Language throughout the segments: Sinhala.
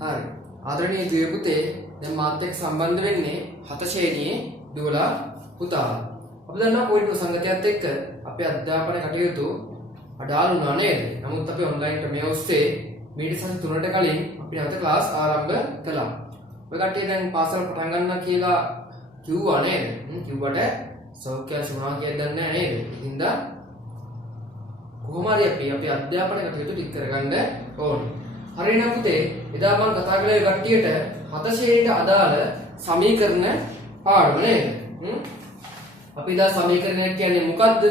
හරි. ආදරණීය දුවේ පුතේ දැන් මාත් එක්ක සම්බන්ධ වෙන්නේ 7 ශ්‍රේණියේ දුවලා පුතා. අපි දන්නවා කොයිඩ් සංගතයත් එක්ක අපේ අධ්‍යාපන කටයුතු අඩාල වුණා නේද? නමුත් අපි ඔන්ලයින් ක්‍රමය ඔස්සේ මීට සති 3කට කලින් අපි නැවත ක්ලාස් ආරම්භ කළා. ඔය කට්ටිය දැන් පාසල් පටන් ගන්නවා කියලා කිව්වා නේද? කිව්වට සෞඛ්‍ය සුණා කියලා දන්නේ නැහැ නේද? ඉතින්ද කොහොම හරි අපි අපේ අධ්‍යාපන කටයුතු ටික කරගන්න ඕනේ. හරිනම් පුතේ එදා මම කතා කළේ කට්ටියට 7 ශ්‍රේණියට අදාළ සමීකරණ පාඩම නේද? අපි දා සමීකරණයක් කියන්නේ මොකද්ද?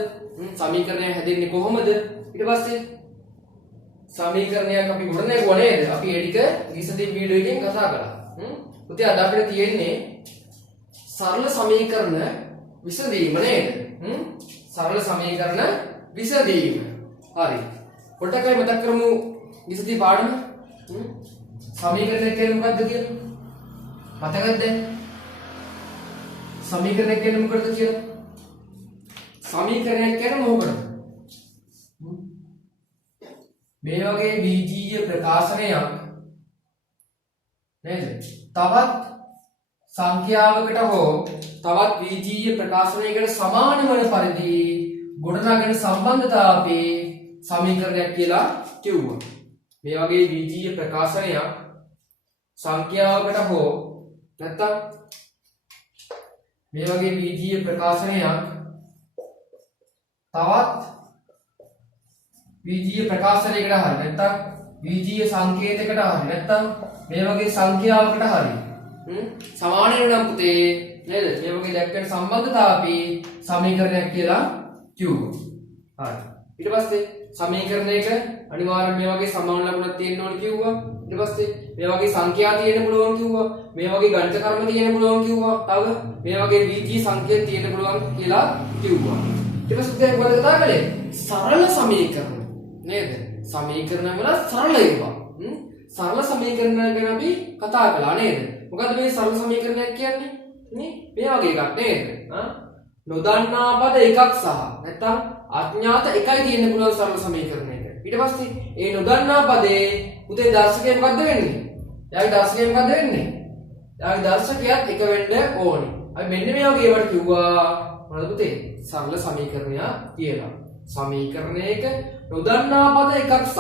සමීකරණය හැදෙන්නේ කොහොමද? ඊට පස්සේ සමීකරණයක් අපි ගොඩනගුවා නේද? අපි ඒ ටික විසදින් වීඩියෝ එකෙන් කතා කළා. පුතේ අද අපිට තියෙන්නේ සරල සමීකරණ විසඳීම නේද? සරල සමීකරණ විසඳීම. හරි. පොඩ්ඩක් මතක් කරමු විසදී පාඩම. සමීකරණයක් කියන්නේ මොකද්ද කියලා? මතකද? සමීකරණයක් කියන්නේ මොකද්ද කියලා? සමීකරණයක් කියන්නේ මොකක්ද? මේ වගේ බීජීය ප්‍රකාශනයක් නේද? තවත් සංඛ්‍යාවකට හෝ තවත් බීජීය ප්‍රකාශනයකට සමාන වන පරිදි ගොඩනගෙන සම්බන්ධතාව අපි සමීකරණයක් කියලා කිව්වා. මේ වගේ බීජීය ප්‍රකාශනයක් සංඛ්‍යාවකට හෝ නැත්නම් මේ වගේ බීජීය ප්‍රකාශනයක් තවත් බීජීය ප්‍රකාශනයකට හරි නැත්නම් බීජීය සංකේතයකට හරි නැත්නම් මේ වගේ සංඛ්‍යාවකට හරි සමාන වෙනවා පුතේ නේද? මේ වගේ දැක්වෙන සම්බන්ධතාව අපි සමීකරණයක් කියලා කිව්වා. හරි. ඊට පස්සේ සමීකරණයක අනිවාර්යයෙන් මේ වගේ සමාන ලකුණක් තියෙන්න ඕන කිව්වා. ඊට පස්සේ මේ වගේ සංඛ්‍යා තියෙන්න පුළුවන් කිව්වා. මේ වගේ ගණිත කර්ම තියෙන්න පුළුවන් කිව්වා. තව මේ වගේ බීජීය සංකේත තියෙන්න පුළුවන් කියලා කිව්වා. ඊට පස්සේ මොකද කතා කළේ? සරල සමීකරණ නේද? සමීකරණ වල සරල ඒවා. සරල සමීකරණ ගැන අපි කතා කළා නේද? මොකද්ද මේ සරල සමීකරණයක් කියන්නේ? මේ වගේ එකක් නේද? නොදන්නා පද එකක් සහ නැත්නම් අඥාත එකයි තියෙන්න පුළුවන් සරල සමීකරණයක. ඊට පස්සේ ඒ නොදන්නා පදේ පුතේ දර්ශකය මොකද්ද වෙන්නේ? එයාගේ දර්ශකය මොකද්ද වෙන්නේ? එයාගේ දර්ශකයත් එක වෙන්න ඕනේ. අපි මෙන්න මේ වගේ ඒවට කිව්වා මොනවද පුතේ? සරල සමීකරණයක් කියලා. සමීකරණයක නොදන්නා පද එකක් සහ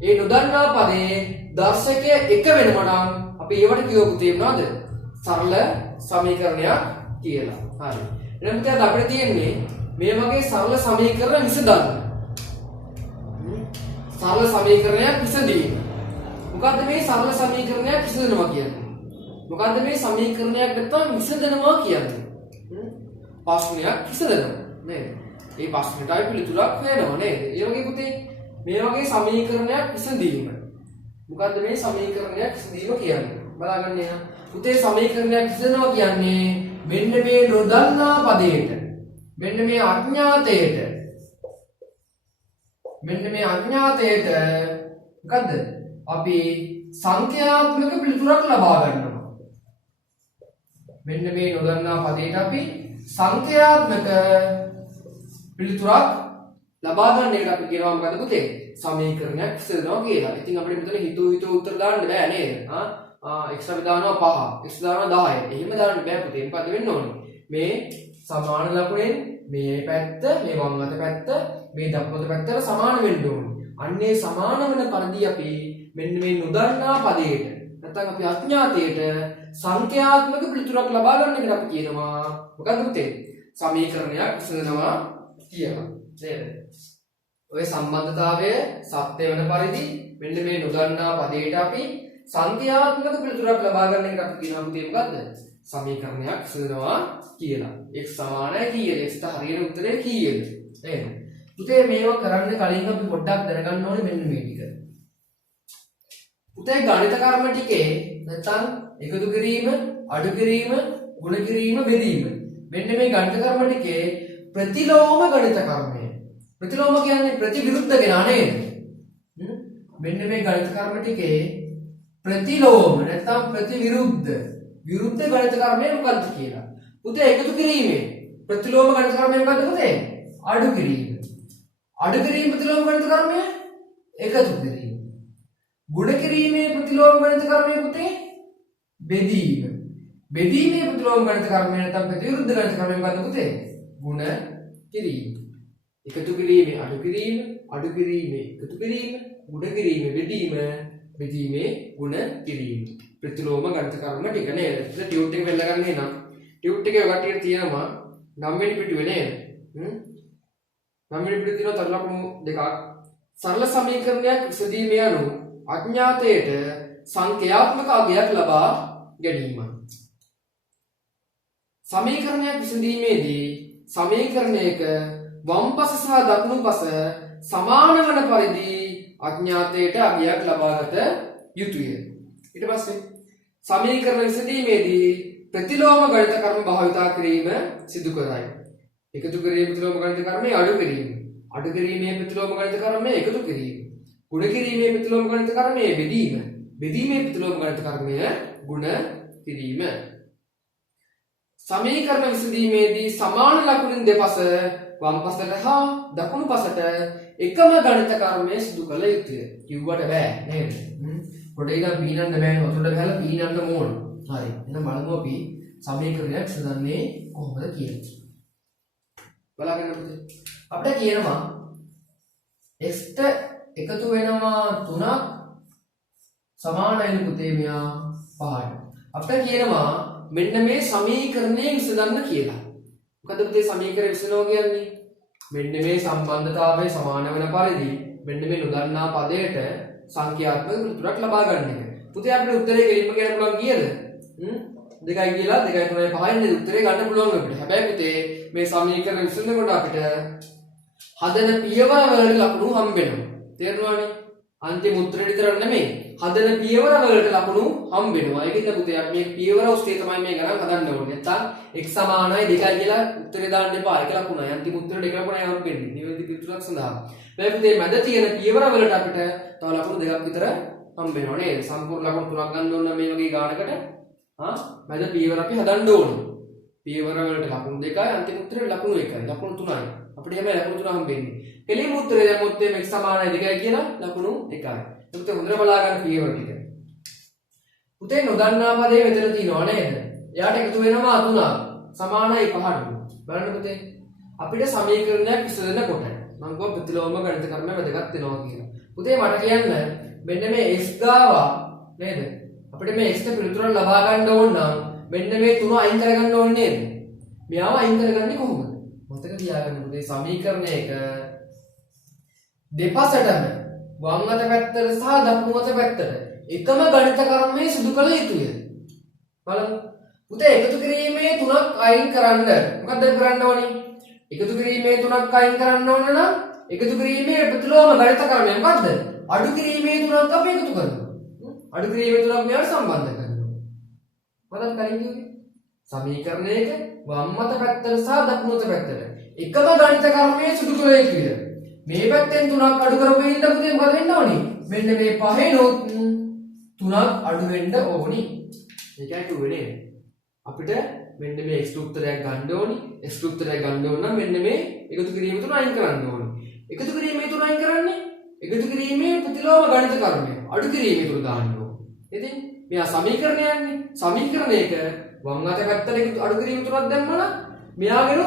ඒ නොදන්නා පදේ දර්ශකය එක වෙනවා නම් අපි ඒවට කියව පුතේ මොනවද? සරල සමීකරණයක් කියලා. හරි. එහෙනම් පුතේ අපිට තියෙන්නේ මේ වගේ සරල සමීකරණ විසඳන්න. සරල සමීකරණයක් විසඳීම. මොකද්ද මේ සරල සමීකරණයක් විසඳනවා කියන්නේ? මොකද්ද මේ සමීකරණයක් නැත්තම් විසඳනවා කියන්නේ? ප්‍රශ්නයක් විසඳනවා නේද? ඒ ප්‍රශ්නටයි පිළිතුරක් වෙනවා නේද? ඒ වගේ පුතේ මේ වගේ සමීකරණයක් විසඳීම. මොකද්ද මේ සමීකරණයක් විසඳීම කියන්නේ? බලාගන්න එන්න. පුතේ සමීකරණයක් විසඳනවා කියන්නේ මෙන්න මේ නොදන්නා පදයට මෙන්න මේ අඥාතයට මොකද්ද? අපි සංඛ්‍යාත්මක පිළිතුරක් ලබා ගන්නවා. මෙන්න මේ නොදන්නා පදයට අපි සංඛ්‍යාත්මක පිළිතුරක් ලබා ගන්න එකට අපි කියනවා මොකද්ද පුතේ? සමීකරණයක් විසඳනවා කියලා. ඉතින් අපිට මෙතන හිතුව උත්තර දාන්න බෑ නේද? x අපි දානවා 5 x දානවා 10. එහෙම දාන්න බෑ පුතේ. මොකද වෙන්න ඕනේ? මේ සමාන ලකුණෙන් මේ පැත්ත මේ වම් අත පැත්ත මේ දකුණු අත පැත්තට සමාන වෙන්න ඕනේ. අන්නේ සමාන වෙන පරිදි අපි මෙන්න මේ නොදන්නා පදයට නැත්නම් අපි අඥාතයට සංඛ්‍යාත්මක පිළිතුරක් ලබා ගන්න එකට අපි කියනවා මොකද්ද පුතේ? සමීකරණයක් විසඳනවා කියලා. නේද? ඔය සම්බන්ධතාවය සත්‍ය වෙන පරිදි මෙන්න මේ නොදන්නා පදයට අපි සංඛ්‍යාත්මක පිළිතුරක් ලබා ගන්න එකට අපි කියනවා පුතේ මොකද්ද? සමීකරණයක් විසඳනවා කියලා. x සමානයි කීයද? x ට හරියට උත්තරේ කීයද? නේද? පුතේ මේවා කරන්න කලින් අපි පොඩ්ඩක් දැනගන්න ඕනේ මෙන්න මේ ටික. පුතේ ගණිත කර්ම ටිකේ නැත්නම් එකතු කිරීම, අඩු කිරීම, ගුණ කිරීම, බෙදීම. මෙන්න මේ ගණිත කර්ම ටිකේ ප්‍රතිලෝම ගණිත කර්මය. ප්‍රතිලෝම කියන්නේ ප්‍රතිවිරුද්ධ කෙනා නේද? මෙන්න මේ ගණිත කර්ම ටිකේ ප්‍රතිලෝම නැත්නම් ප්‍රතිවිරුද්ධ විරුද්ධ ගණිත කර්මය මොකක්ද කියලා. පුතේ එකතු කිරීමේ ප්‍රතිලෝම ගණිත කර්මය මොකක්ද පුතේ? අඩු කිරීම. අඩු කිරීම ප්‍රතිලෝම ගණිත කර්මය එකතු කිරීම. ගුණ කිරීමේ ප්‍රතිලෝම ගණිත කර්මය පුතේ බෙදීම. බෙදීමේ ප්‍රතිලෝම ගණිත කර්මය නැත්නම් ප්‍රතිවිරුද්ධ ගණිත කර්මය මොකද්ද පුතේ? ගුණ කිරීම. එකතු කිරීමේ අඩු කිරීම, අඩු කිරීමේ එකතු කිරීම, ගුණ කිරීමේ බෙදීම, බෙදීමේ ගුණ කිරීම. ප්‍රතිලෝම ගණිත කර්ම ටික නේද? ඉතින් ටියුට් එක වෙල්ල ගන්න එනවා. ටියුට් එකේ ඔයගොල්ලෝ තියෙනවා 9 වෙනි පිටුවේ නේද? 9 වෙනි පිටුවේ තියෙනවා තර ලකුණු දෙකක්. සරල සමීකරණයක් විසඳීමේ අනුව අඥාතයට සංඛ්‍යාත්මක අගයක් ලබා ගැනීම. සමීකරණයක් විසඳීමේදී සමීකරණයක වම් පස සහ දකුණු පස සමාන වන පරිදි අඥාතයට අගයක් ලබාගත යුතුය. ඊට පස්සේ සමීකරණ විසඳීමේදී ප්‍රතිලෝම ගණිත කර්ම භාවිතා කිරීම සිදු කරයි. එකතු කිරීමේ ප්‍රතිලෝම ගණිත කර්මය අඩු කිරීම. අඩු කිරීමේ ප්‍රතිලෝම ගණිත කර්මය එකතු කිරීම. ගුණ කිරීමේ ප්‍රතිලෝම ගණිත කර්මය බෙදීම. බෙදීමේ ප්‍රතිලෝම ගණිත කර්මය ගුණ කිරීම. සමීකරණ විසඳීමේදී සමාන ලකුණින් දෙපස වම් පසට හා දකුණු පසට එකම ගණිත කර්මය සිදු කළ යුතුය. කිව්වට බෑ නේද? පොඩි එකක් පීනන්න බෑනේ. වතුරට ගහලා පීනන්න ඕන. හරි. එහෙනම් බලමු අපි සමීකරණයක් විසඳන්නේ කොහොමද කියලා. බලන්න පුතේ. අපිට කියනවා x ට එකතු වෙනවා 3ක් සමානයි පුතේ මෙයා 5ට. අපිට කියනවා මෙන්න මේ සමීකරණය විසඳන්න කියලා. මොකද පුතේ සමීකරණය විසඳනවා කියන්නේ? මෙන්න මේ සම්බන්ධතාවය සමාන වෙන පරිදි මෙන්න මේ නොදන්නා පදයට සංඛ්‍යාත්මක පිළිතුරක් ලබා ගන්න එක. පුතේ අපිට උත්තරේ කෙලින්ම කියන්න පුළුවන් කීයද? 2යි කියලා 2යි 3යි 5යි නේද උත්තරේ ගන්න පුළුවන් අපිට. හැබැයි පුතේ මේ සමීකරණ විසඳනකොට අපිට හදන පියවර වලට ලකුණු හම්බ වෙනවා. තේරුණානේ? අන්තිම උත්තරේ විතරක් නෙමෙයි හදන පියවර වලට ලකුණු හම්බ වෙනවා. ඒකෙන්ද පුතේ අපි මේ පියවර ඔස්සේ තමයි මේ ගණන් හදන්න ඕනේ. නැත්තම් x සමානයි 2යි කියලා උත්තරේ දාන්න එපා. ඒක ලකුණයි. අන්තිම උත්තරේ 2 ලකුණයි හම්බ වෙන්නේ. නිවැරදි පිළිතුරක් සඳහා. මේ පුතේ මැද තියෙන පියවර වලට අපිට තව ලකුණු 2ක් විතර හම්බ වෙනවා නේද? සම්පූර්ණ ලකුණු 3ක් ගන්න ඕන මේ වගේ ගානකට. මැද පියවර අපි හදන්න ඕනේ. පියවර වලට ලකුණු 2යි අන්තිම උත්තරේ ලකුණු 1යි. ලකුණු 3යි. අපිට එහෙම ලකුණු 3 හම්බ වෙන්නේ. කෙලින්ම උත්තරේ දැම්මොත් මේ x සමානයි 2යි කියලා ලකුණු 1යි. පුතේ හොඳට බලා ගන්න පියවර ටික. පුතේ නොදන්නා පදේ මෙතන තියෙනවා නේද? එයාට එකතු වෙනවා 3ක් සමානයි 5ට. බලන්න පුතේ. අපිට සමීකරණයක් විසඳනකොට මම ගොඩ ප්‍රතිලෝම ගණිත කර්ම වැදගත් වෙනවා කියලා. පුතේ මට කියන්න මෙන්න මේ x ගාව නේද? අපිට මේ x ට පිළිතුර ලබා ගන්න ඕන නම් මෙන්න මේ 3 අයින් කරගන්න ඕනේ නේද? මෙයාව අයින් කරගන්නේ කොහොමද? මතක තියාගන්න පුතේ සමීකරණයක දෙපසටම වම් අත පැත්තට සහ දකුණු අත පැත්තට එකම ගණිත කර්මය සිදු කළ යුතුය. බලමු. පුතේ එකතු කිරීමේ 3ක් අයින් කරන්න. මොකක්ද කරන්න ඕනේ? එකතු කිරීමේ 3ක් අයින් කරන්න ඕන නම් එකතු කිරීමේ ප්‍රතිලෝම ගණිත කර්මය මොකද්ද? අඩු කිරීමේ 3ක් අපි එකතු කරනවා. අඩු කිරීමේ 3ක් මෙයාට සම්බන්ධ කරනවා. මොකක්ද කලින් කිව්වේ? සමීකරණයක වම් අත පැත්තට සහ දකුණු අත පැත්තට එකම ගණිත කර්මය සිදු කළ යුතුය. මේ පැත්තෙන් 3ක් අඩු කරපු හින්දා පුතේ මොකද වෙන්න ඕනේ? මෙන්න මේ පහෙන් 3ක් අඩු වෙන්න ඕනි. ඒකයි කිව්වේ නේද? අපිට මෙන්න මේ x උත්තරයක් ගන්න ඕනි. x උත්තරයක් ගන්න ඕන නම් මෙන්න මේ එකතු කිරීමේ 3 අයින් කරන්න ඕනි. එකතු කිරීමේ 3 අයින් කරන්නේ එකතු කිරීමේ ප්‍රතිලෝම ගණිත කර්මය. අඩු කිරීමේ 3 දාන්න ඕන. ඉතින් මෙයා සමීකරණයන්නේ. සමීකරණයක වම් අත පැත්තට අඩු කිරීමේ 3ක් දැම්මම මෙයාගෙන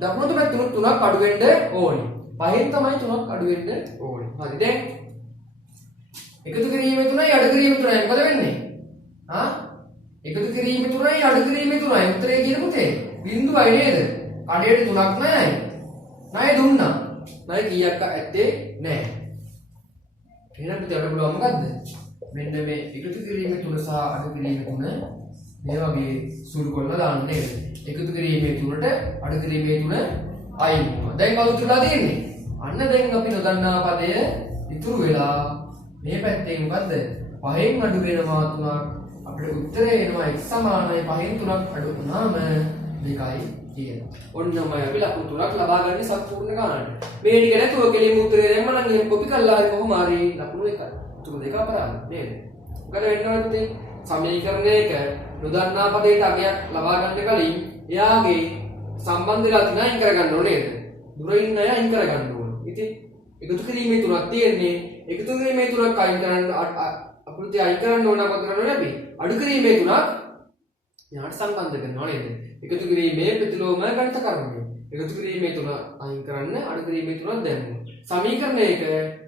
දකුණු අත පැත්තට 3ක් අඩු වෙන්න ඕනි. පහෙන් තමයි 3ක් අඩු වෙන්න ඕනේ. හරි දැන් එකතු කිරීමේ 3යි අඩු කිරීමේ 3යි මොකද වෙන්නේ? එකතු කිරීමේ 3යි අඩු කිරීමේ 3යි උත්තරේ කියන පුතේ බිංදුවයි නේද? කඩේට 3ක් නෑයි. ණය දුන්නා. ණය කීයක් ඇත්තේ නෑ. එහෙනම් පුතේ අපිට බලන්න මොකද්ද? මෙන්න මේ එකතු කිරීමේ 3 සහ අඩු කිරීමේ 3 මේ වගේ සුළු කරලා දාන්න නේද? එකතු කිරීමේ 3ට අඩු කිරීමේ 3 අයින් වෙනවා. දැන් කවුද උත්තරලා තියෙන්නේ? අන්න දැන් අපි නොදන්නා පදය ඉතුරු වෙලා මේ පැත්තේ මොකද්ද? 5න් අඩු වෙනවා 3ක්. අපිට උත්තරේ එනවා x සමානයි 5න් 3ක් අඩු වුණාම 2යි කියනවා. ඔන්නමයි අපි ලකුණු 3ක් ලබා ගන්න සම්පූර්ණ ගානට. මේ ටික නැතුව කෙලින්ම උත්තරේ දැම්ම නම් එහෙම කොපි කරලා හරි කොහොම හරි ලකුණු 1යි. තුන දෙක අපරාධ නේද? මොකද වෙන්නවද? සමීකරණයක නොදන්නා පදයට අගයක් ලබා ගන්න කලින් එයාගේ සම්බන්ධ වෙලා තියෙන අයින් කරගන්න ඕනේ නේද? දුර ඉන්න අය අයින් කරගන්න ඕනේ. ඉතින් එකතු කිරීමේ තුනක් තියෙන්නේ. එකතු කිරීමේ තුනක් අයින් කරන්න අපිට අයින් කරන්න ඕන අපත කරන්න අපි අඩු කිරීමේ තුනක් යාට සම්බන්ධ කරනවා නේද? එකතු කිරීමේ ප්‍රතිලෝම ගණිත කර්මය. එකතු කිරීමේ තුන අයින් කරන්න අඩු කිරීමේ තුනක් දැම්මොත් සමීකරණයක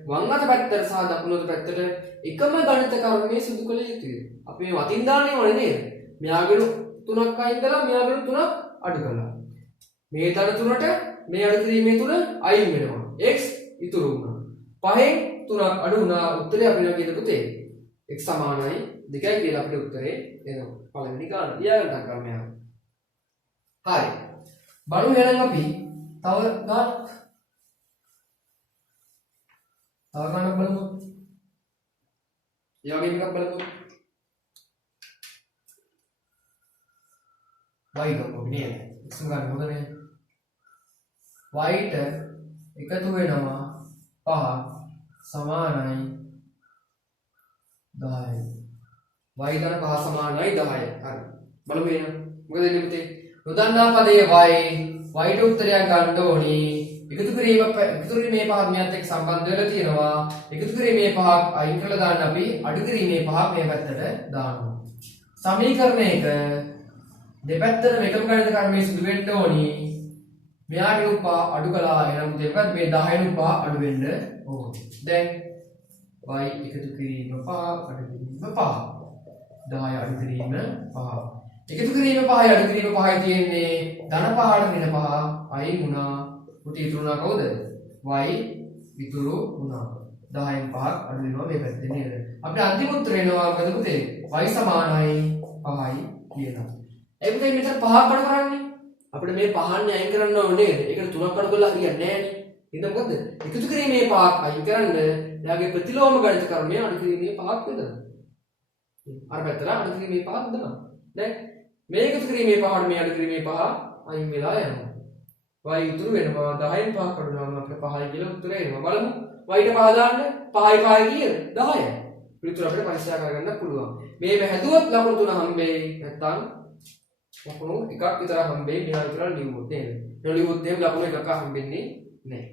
වම් අත පැත්තට සහ දකුණු අත පැත්තට එකම ගණිත කර්මය සිදු කළ යුතුයි. අපි මේ වතින් දාන්නේ ඕනේ නේද? මෙයාගෙන තුනක් අයින් කළා මෙයාගෙන තුනක් අඩු කළා. මේ දර තුනට මේ අඩු කිරීමේ තුන අයින් වෙනවා. x ඉතුරු වුණා. 5න් 3ක් අඩු වුණා. උත්තරේ අපිට කියන පුතේ x සමානයි 2යි කියලා අපිට උත්තරේ එනවා. පළවෙනි ගාන ලියාගන්න ක්‍රමයක්. හරි. බලමු එහෙනම් අපි තව ගානක් බලමු. ඒ වගේම එකක් බලමු. y ගමු නේද? x ගන්න හොඳ නේද? y ට එකතු වෙනවා 5 සමානයි 10යි. y ගන්න 5 සමානයි 10යි. හරි. බලමු එහෙනම්. මොකද වෙන්නේ පුතේ? නොදන්නා පදයේ y ට උත්තරයක් ගන්න ඕනි. එකතු කිරීමේ පහ මෙයත් එක්ක සම්බන්ධ වෙලා තියෙනවා. එකතු කිරීමේ පහක් අයින් කරලා දාන්න අපි අඩු කිරීමේ පහක් මේ පැත්තට දානවා. සමීකරණයක දෙපැත්තටම එකම ගණිත කර්මයේ සිදු වෙන්න ඕනි. මෙයාගේ උපා අඩු කළා එහෙනම් දෙපැත්ත මේ 10 උපා අඩු වෙන්න ඕනේ. දැන් y එකතු කිරීම පහ අඩු කිරීම පහ 10 අඩු කිරීම පහ එකතු කිරීම පහයි අඩු කිරීම පහයි තියෙන්නේ ධන පහට ඍණ පහ අයින් වුණා. පුතේ ඉතුරු වුණා කවුද? y ඉතුරු වුණා. 10න් 5ක් අඩු වෙනවා මේ පැත්තේ නේද? අපිට අන්තිම උත්තරේ එනවා මොකද පුතේ? y සමානයි 5යි කියලා. ඒ පුතේ මෙතන 5ක් අඩු කරන්නේ. අපිට මේ පහන්නේ අයින් කරන්න ඕනේ නේද? ඒකට 3ක් අඩු කරලා හරියන්නේ නැහැ නේ. එහෙනම් මොකද? එකතු කිරීමේ 5ක් අයින් කරන්න එයාගේ ප්‍රතිලෝම ගණිත කර්මය අඩු කිරීමේ 5ක් වෙනවා. අර පැත්තට අඩු කිරීමේ 5ක් දානවා. දැන් මේ එකතු කිරීමේ 5ට මේ අඩු කිරීමේ 5 අයින් වෙලා යනවා. y ඉතුරු වෙනවා 10න් 5ක් අඩු වෙනවා අපිට 5යි කියලා උත්තරය එනවා. බලමු. y ට 5 දාන්න 5යි 5යි කීයද? 10යි. පිළිතුර අපිට පරික්ෂා කරගන්න පුළුවන්. මේව හැදුවොත් ලකුණු 3 හම්බෙයි. නැත්තම් ලකුණු එකක් විතර හම්බෙයි. මෙහා විතර ලියුවොත් නේද? ඒ ලියුවොත් එහෙම ලකුණු එකක් හම්බෙන්නේ නැහැ.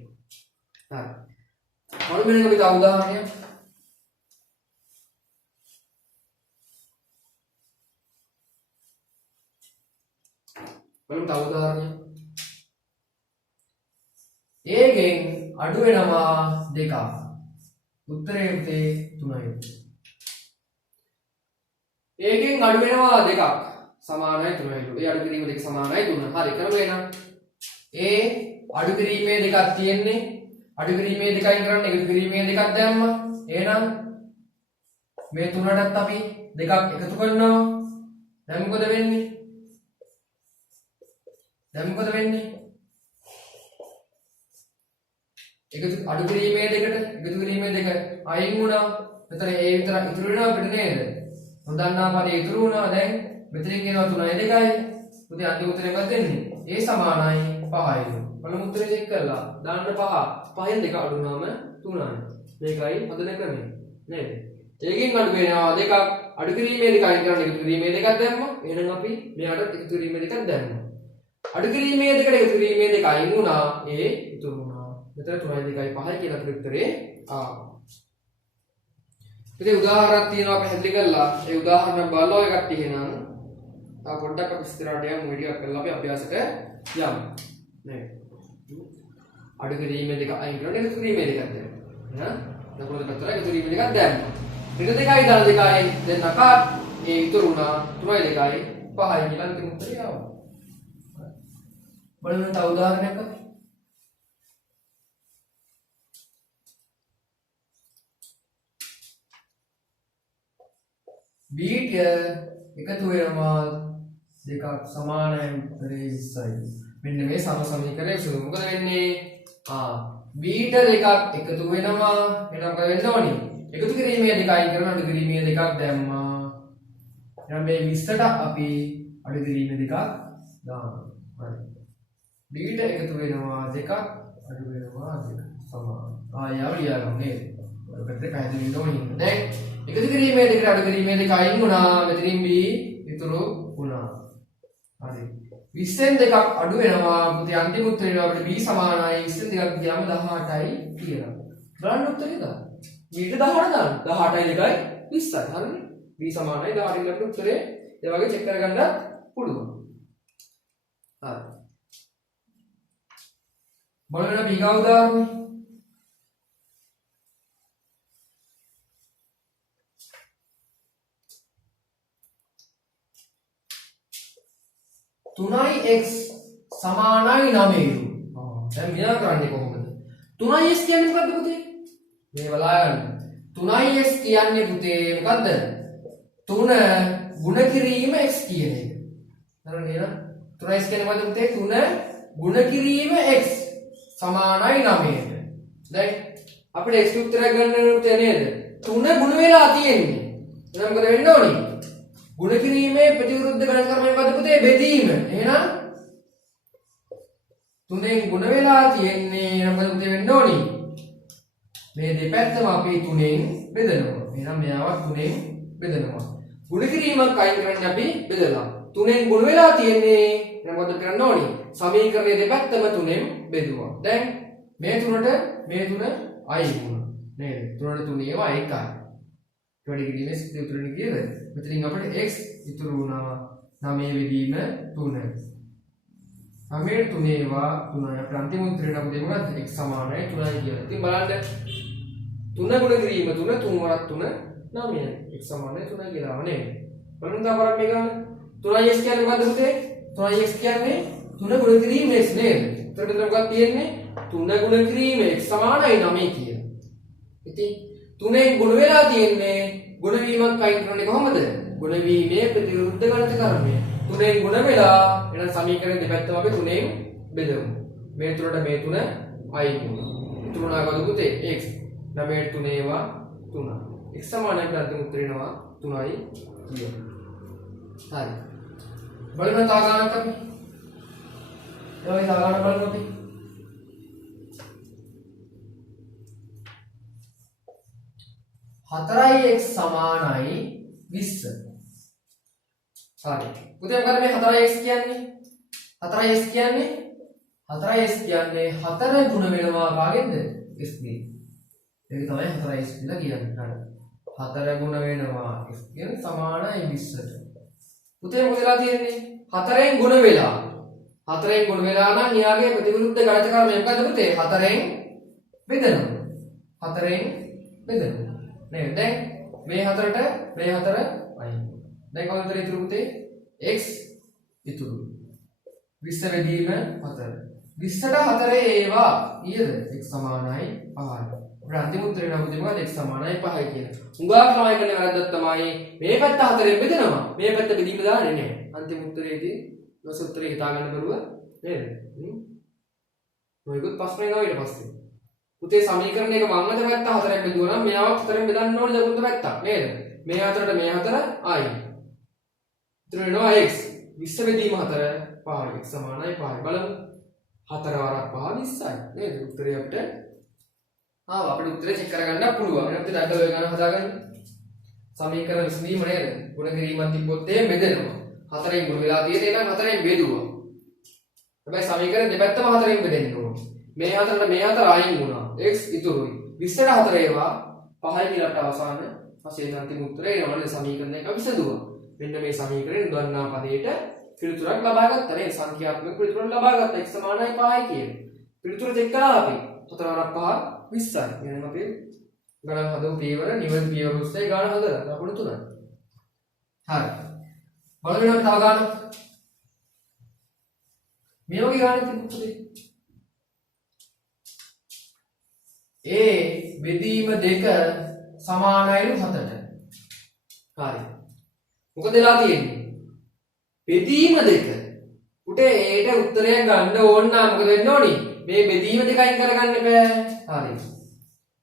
හරි. මොන වෙනකද අපි තව උදාහරණයක් බලමු. තව උදාහරණයක්. ඒගෙන් අඩු වෙනවා 2ක්. උත්තරේ පුතේ 3යි. ඒගෙන් අඩු වෙනවා 2ක් සමානයි 3යි. ඒ අඩු කිරීම 2 සමානයි 3. හරි කරමු එහෙනම්. ඒ අඩු කිරීමේ 2ක් තියෙන්නේ. අඩු කිරීමේ 2යින් කරන්නේ එකතු කිරීමේ 2ක් දැම්මා. එහෙනම් මේ 3ටත් අපි 2ක් එකතු කරනවා. දැන් මොකද වෙන්නේ? එකතු අඩු කිරීමේ 2ට එකතු කිරීමේ 2 අයින් වුණා. මෙතන ඒ විතර ඉතුරු වෙනවා අපිට නේද? නොදන්නා පදේ ඉතුරු වුණා. දැන් මෙතනින් එනවා 3යි 2යි. පුතේ අන්තිම උත්තරේ මොකක්ද දෙන්නේ? a සමානයි 5යි. බලමු උත්තරේ චෙක් කරලා. දාන්න 5. 5න් 2 අඩු වුණාම 3යි. මේකයි හදන ක්‍රමය නේද? ඒකෙන් අඩු වෙනවා 2ක්. අඩු කිරීමේ 2 අයින් කරන්න එකතු කිරීමේ 2ක් දැම්මා. එහෙනම් අපි මෙයාට එකතු කිරීමේ 2ක් දැම්මා. අඩු කිරීමේ 2ට එකතු කිරීමේ 2 අයින් වුණා. a ඉතුරු වුණා. මෙතන 3යි 2යි 5යි කියලා අපිට උත්තරේ ආවා. ඉතින් උදාහරණයක් තියෙනවා පැහැදිලි කරලා. ඒ උදාහරණ බලලා ඔය කට්ටිය එහෙනම් තා පොඩ්ඩක් අපි ඉස්සරහට යමු. වීඩියෝ එකක් කරලා අපි අභ්‍යාසයට යමු. නේද? අඩු කිරීමේ 2 අයින් කරලා එකතු කිරීමේ 2ක් දැම්මා. නේද? දකුණු පැත්තට එකතු කිරීමේ 2ක් දැම්මා. ඍණ 2යි ධන 2යි දෙන්නක ඒ ඉතුරු වුණා 3යි 2යි 5යි කියලා අන්තිම උත්තරේ ආවා. බලන්න තව උදාහරණයක් අපි. b ට එකතු වෙනවා 2ක් සමානයි උත්තරේ 20යි. මෙන්න මේ සම සමීකරණය සුළු. මොකද වෙන්නේ? b ට 2ක් එකතු වෙනවා. එහෙනම් මොකද වෙන්න ඕනේ? එකතු කිරීමේ 2 අයින් කරන අඩු කිරීමේ 2ක් දැම්මා. එහෙනම් මේ 20ට අපි අඩු කිරීමේ 2ක් දානවා. හරි. b ට එකතු වෙනවා 2ක් අඩු වෙනවා 2 සමාන. ආයෙත් ලියගමු නේද? ඔකට පැහැදිලි වෙන්න ඕනේ. දැන් එකතු කිරීමේ 2ට අඩු කිරීමේ 2 අයින් වුණා. මෙතනින් b ඉතුරු වුණා. හරි. 20න් 2ක් අඩු වෙනවා. පුතේ අන්තිම උත්තරේ අපිට b සමානයි 20න් 2ක් ගියාම 18යි කියලා. බලන්න උත්තරේ දාන්න. v ට 18 දාන්න. 18යි 2යි 20යි. හරිනේ. v සමානයි 18 කට උත්තරේ ඒ වගේ චෙක් කරගන්නත් පුළුවන්. හරි. බලන්න b ගාව උදාහරණය. තුනයි x සමානයි 9යි. දැන් මෙයා කරන්නේ කොහොමද? 3x කියන්නේ මොකද්ද පුතේ? මේ බලා ගන්න. 3x කියන්නේ පුතේ මොකද්ද? 3 ගුණ කිරීම x කියන එක. හරිද නේද? 3x කියන්නේ මොකද්ද පුතේ? 3 ගුණ කිරීම x සමානයි 9ට. දැන් අපිට x උත්තරයක් ගන්න පුතේ නේද? 3 ගුණ වෙලා තියෙන්නේ. එහෙනම් මොකද වෙන්න ඕනේ? ගුණ කිරීමේ ප්‍රතිවිරුද්ධ ගණන ක්‍රමය මොකද්ද පුතේ? බෙදීම. එහෙනම් 3න් ගුණ වෙලා තියෙන්නේ මොකද පුතේ වෙන්න ඕනේ? මේ දෙපැත්තම අපි 3න් බෙදනවා. එහෙනම් මෙයාවත් 3න් බෙදනවා. ගුණ කිරීමක් අයින් කරන්න අපි බෙදලා. 3න් ගුණ වෙලා තියෙන්නේ එහෙනම් මොකද කරන්න ඕනේ? සමීකරණයේ දෙපැත්තම 3න් බෙදුවා. දැන් මේ 3ට මේ 3 අයින් වුණා. නේද? 3ට 3 ඒවා 1යි. වැඩි කිරීමේ සිද්ධ උතුරන්නේ කීයද? මෙතනින් අපිට x ඉතුරු වුණා 9 බෙදීම 3. 9 3 ඒවා 3යි. අපේ අන්තිම උත්තරේ නම් දෙමු x සමානයි 3යි කියලා. ඉතින් බලන්න 3 ගුණ කිරීම 3 3 වරක් 3 9යි. x සමානයි 3යි කියලා නේද? බලන්න තව පාරක් මේ ගන්න. 3x කියන්නේ මොකද්ද පුතේ? 3x කියන්නේ 3 ගුණ කිරීම x නේද? එතකොට මොකක්ද තියෙන්නේ? 3 ගුණ කිරීම x සමානයි 9 කියලා. ඉතින් 3න් ගුණ වෙලා තියෙන්නේ ගුණ වීමක් අයින් කරන්නේ කොහොමද? ගුණ වීමේ ප්‍රතිවිරුද්ධ ගණිත ක්‍රමය. 3න් ගුණ වෙලා එහෙනම් සමීකරණ දෙපැත්තම අපි 3න් බෙදමු. මේ 3ට මේ 3 අයින් වුණා. ඉතුරු නාගද පුතේ x. 9ට 3 ඒවා 3. x සමානයි කියලා අන්තිම උත්තරේ එනවා 3යි කියලා. හරි. බලන්න තා ගන්නත් අපි. ඒ තා ගන්න බලමු අපි. 4x සමානයි 20. හරි. පුතේ මොකද මේ 4x කියන්නේ? 4x කියන්නේ 4 ගුණ වෙනවා කාගෙන්ද? x ගේ. ඒක තමයි 4x කියලා කියන්නේ. හරි. 4 ගුණ වෙනවා x කියන්නේ සමානයි 20ට. පුතේ මොකදලා තියෙන්නේ? 4න් ගුණ වෙලා. 4න් ගුණ වෙලා නම් න්යාගේ ප්‍රතිවිරුද්ධ ගණිත ක්‍රමය මොකද පුතේ? 4න් බෙදනවා. 4න් බෙදනවා. නේද? දැන් මේ 4ට මේ 4 අයින්. දැන් කොහොමද ඉතුරු පුතේ? x ඉතුරු. 20 බෙදීම 4. 20ට 4 ඒවා ඊයද? x සමානයි 5යි. අපේ අන්තිම උත්තරේ නම් පුතේ මොකද? x සමානයි 5යි කියලා. උංගා ක්‍රමය කරන වැරද්දක් තමයි මේ පැත්ත 4ෙන් බෙදනවා. මේ පැත්ත බෙදීම දාන්නේ නැහැ. අන්තිම උත්තරේදී නොස උත්තරේ හිතා ගන්න බැරුව නේද? මොකද ප්‍රශ්නේ නෝ ඊට පස්සේ. පුතේ සමීකරණ එක මංගත පැත්ත 4ක් බෙදුවා නම් මෙයාවත් 4ෙන් බෙදන්න ඕනේ දකුණු පැත්තක් නේද? මේ 4ට මේ 4 ආයි. ඉතින් වෙනවා x 20 බෙදීම 4 5යි x සමානයි 5යි. බලමු. 4 වරක් 5 20යි නේද? උත්තරේ අපිට අපිට උත්තරේ චෙක් කරගන්න පුළුවන්. එහෙනම් අපි දැක්කද ඔය ගණන හදාගන්න. සමීකරණ විසඳීම නේද? ගුණ කිරීමක් තිබ්බොත් එහෙම බෙදෙනවා. 4ෙන් ගුණ වෙලා තියෙන්නේ නම් 4ෙන් බෙදුවා. හැබැයි සමීකරණ දෙපැත්තම 4ෙන් බෙදෙන්න ඕනේ. මේ 4ට මේ 4 අයින් වුණා. x ඉතුරුයි. 20ට 4 ඒවා 5යි කියලාට අවසාන වශයෙන් අන්තිම උත්තරේ එනවනේ සමීකරණයක විසඳුවා. මෙන්න මේ සමීකරණය ගන්නා පදයට පිළිතුරක් ලබා ගත්තා නේ. සංඛ්‍යාත්මක පිළිතුරක් ලබා ගත්තා. x සමානයි 5යි කියන. පිළිතුර චෙක් කරලා අපි 4 වරක් 5 20යි. එහෙනම් අපි ගණන් හදමු පියවර නිවැරදි පියවර ඔස්සේ ගණන් හදලා ලකුණු 3යි. හරි. බලන්න අපි තව ගන්න. මේ වගේ ගණන් තිබුණේ a බෙදීම 2 සමානයිලු 7ට. හරි. මොකද වෙලා තියෙන්නේ? බෙදීම 2. උටේ ඒට උත්තරයක් ගන්න ඕන නම් මොකද වෙන්න ඕනි? මේ බෙදීම 2යින් කරගන්න බෑ. හරි.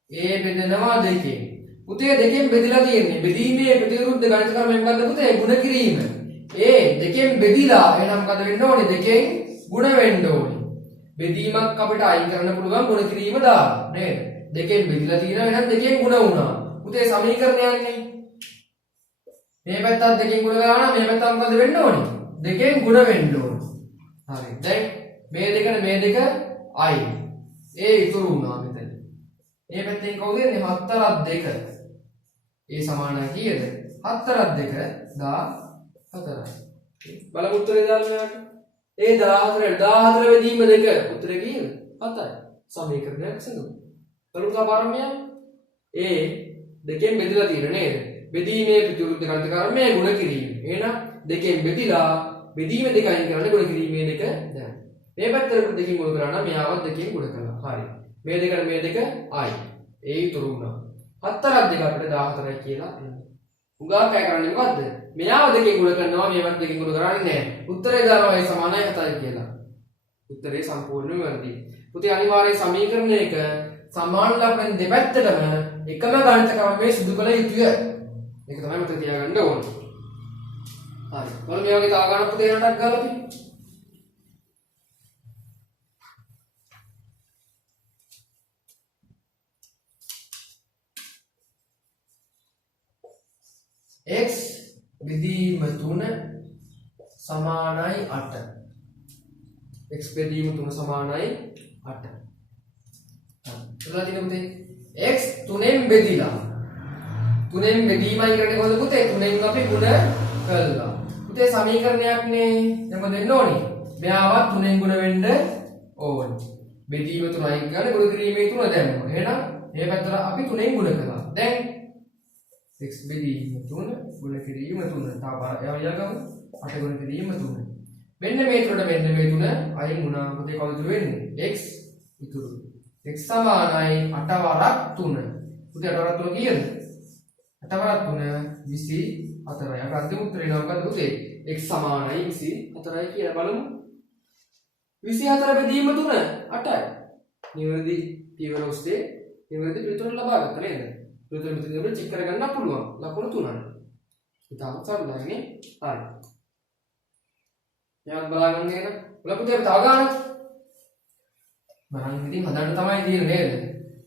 a බෙදනවා 2කින්. පුතේ 2කින් බෙදලා තියෙන්නේ. බෙදීමේ ප්‍රතිවිරුද්ධ ගණිත ක්‍රමය මොකද්ද පුතේ? ගුණ කිරීම. a 2කින් බෙදිලා එහෙනම් මොකද වෙන්න ඕනි? 2කින් ගුණ වෙන්න ඕනි. බෙදීමක් අපිට අයින් කරන්න පුළුවන් ගුණ කිරීම දාලා නේද? 2කින් බෙදලා තියෙනවා එහෙනම් 2කින් ගුණ වුණා. පුතේ සමීකරණයන්නේ මේ පැත්තත් 2කින් ගුණ කරා නම් මේ පැත්ත මොකද වෙන්න ඕනි? 2කින් ගුණ වෙන්න ඕනි. හරි. දැන් මේ දෙකට මේ දෙක අයින්. a ඉතුරු වුණා මෙතන. මේ පැත්තෙන් කවුද එන්නේ 4ක් 2. ඒ සමානයි කීයද? 4ක් 2 14යි. බලමු උත්තරේ දාන්න යාට. ඒ 14 බෙදීම 2 උත්තරේ කීයද? 7යි. සමීකරණයක් විසඳමු. බලමු සාපාරමය. ඒ දෙකෙන් බෙදලා තියෙන නේද? බෙදීමේ ප්‍රතිවිරුද්ධ ගණිත කර්මය ගුණ කිරීම. එහෙනම් දෙකෙන් බෙදිලා බෙදීම දෙක අයින් කරන්න ගුණ කිරීමේ දෙක දැන්. මේ පැත්තට දෙකකින් ගුණ කරා නම් මෙයාවත් දෙකකින් ගුණ කළා. හරි. මේ දෙකට මේ දෙක ආයි. ඒ ඉතුරු වුණා. 4ක් 2 අපිට 14යි කියලා එනවා. උගා කෑ කරන්නේ මොකද්ද? මෙයාව දෙකකින් ගුණ කරනවා මේවත් දෙකකින් ගුණ කරන්නේ නැහැ. උත්තරේ දානවා ඒ සමානයි 7යි කියලා. උත්තරේ සම්පූර්ණයෙන්ම වැරදි. පුතේ අනිවාර්යයෙන් සමීකරණයක සමාන ලබන දෙපැත්තටම එකම ගණිත ක්‍රමයේ සිදු කළ යුතුය. ඒක තමයි මතක තියාගන්න ඕනේ. හරි. බලමු මේ වගේ තව ගණන් පුතේ නටක් ගාලා අපි. x බෙදීම 3 සමානයි 8. x බෙදීම 3 සමානයි 8. එතන තියෙන පුතේ x 3ෙන් බෙදිලා 3ෙන් බෙදීමයි කරන්නේ කොහොමද පුතේ? 3ෙන් අපි ගුණ කළා. පුතේ සමීකරණයක් නේ. දැන් මොකද වෙන්න ඕනේ? මෙයාවත් 3ෙන් ගුණ වෙන්න ඕනේ. බෙදීම 3යි ගන්න ගුණ කිරීමේ 3 දැම්මා. එහෙනම් මේ පැත්තට අපි 3ෙන් ගුණ කළා. දැන් x බෙදීම 3 ගුණ කිරීම 3. තා පාර යවගමු. 8 ගුණ කිරීම 3. මෙන්න මේ 3ට මෙන්න මේ 3 අයින් වුණා. පුතේ කවුද ඉතුරු වෙන්නේ? x ඉතුරු. x සමානයි 8 වරක් 3. පුතේ 8 වරක් 3 කීයද? 8 වරක් 3 24යි. අපේ අන්තිම උත්තරේ නම මොකද්ද පුතේ? x සමානයි 24යි කියලා බලමු. 24 බෙදීම 3 8යි. නිවැරදි පියවර ඔස්සේ නිවැරදි පිළිතුර ලබා ගත්තා නේද? පිළිතුර මෙතන චෙක් කරගන්න පුළුවන්. ලකුණු 3යි. ඉතාලම සරලයි නේ? හරි. යාත් බලාගන්න නේද? පුතේ තව ගන්නත් මම ඉතින් හදන්න තමයි තියෙන්නේ නේද?